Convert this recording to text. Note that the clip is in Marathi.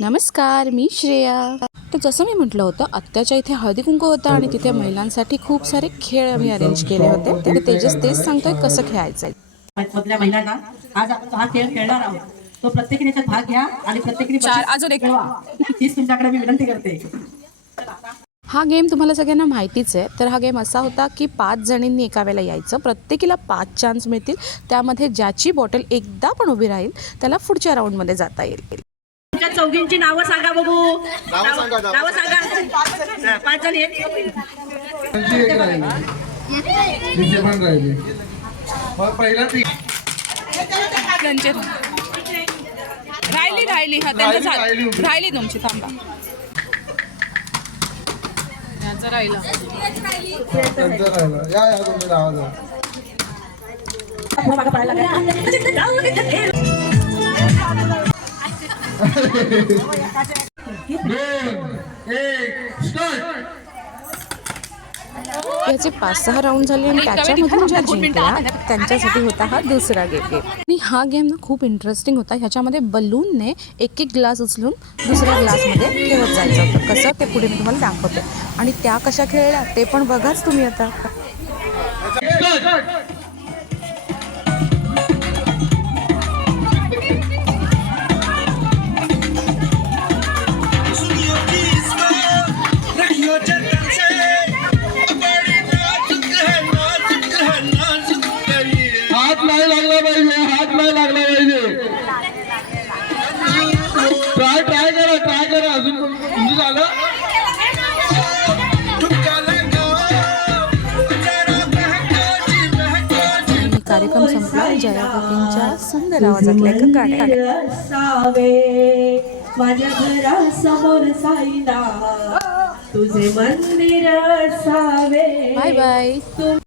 नमस्कार, मी श्रेया. तर जसं मी म्हटलं होतं, आत्याच्या इथे हळदी कुंकू होतं आणि तिथे महिलांसाठी खूप सारे खेळ आम्ही अरेंज केले होते. तर तेजस तेच सांगतोय कसं खेळायचं. मधल्या महिलांना आज आपण हा खेळ खेळणार आहोत. तो प्रत्येकीने याच्यात भाग घ्या आणि प्रत्येकीने अजून एक हीच तुमच्याकडे मी विनंती करते. हा गेम तुम्हाला सगळ्यांना माहितीच आहे. तर हा गेम असा होता की 5 जणींनी एका वेळेला यायचं, प्रत्येकीला 5 चान्स मिळतील. त्यामध्ये ज्याची बॉटल एकदा पण उभी राहील त्याला पुढच्या राऊंडमध्ये जाता येईल. तुमच्या चौघींची नावं सांगा बघू. नावं सांगा. 5 जण आहेत. राहिली हा त्यांचं राहिली तुमची. थांबा, राहिला याचे 5-6 राऊंड झाले आणि त्याच्यामधून ज्या जिंकल्या त्यांच्यासाठी होता हा दुसरा गेम. आणि हा गेम ना खूप इंटरेस्टिंग होता. ह्याच्यामध्ये बलूनने एक ग्लास उचलून दुसऱ्या ग्लासमध्ये ठेवत जायचं होतं. कसं ते पुढे मी तुम्हाला दाखवते. आणि त्या कशा खेळल्या ते पण बघाच तुम्ही आता. हात नाही लागला पाहिजे. ट्राय करा अजून तुमचं झालं. कार्यक्रम संपला. जया काकींच्या सुंदर आवाजातल्या एका गाण्या. माझ्या घरासमोर साईला तुझे मंदिर असावे. Bye bye.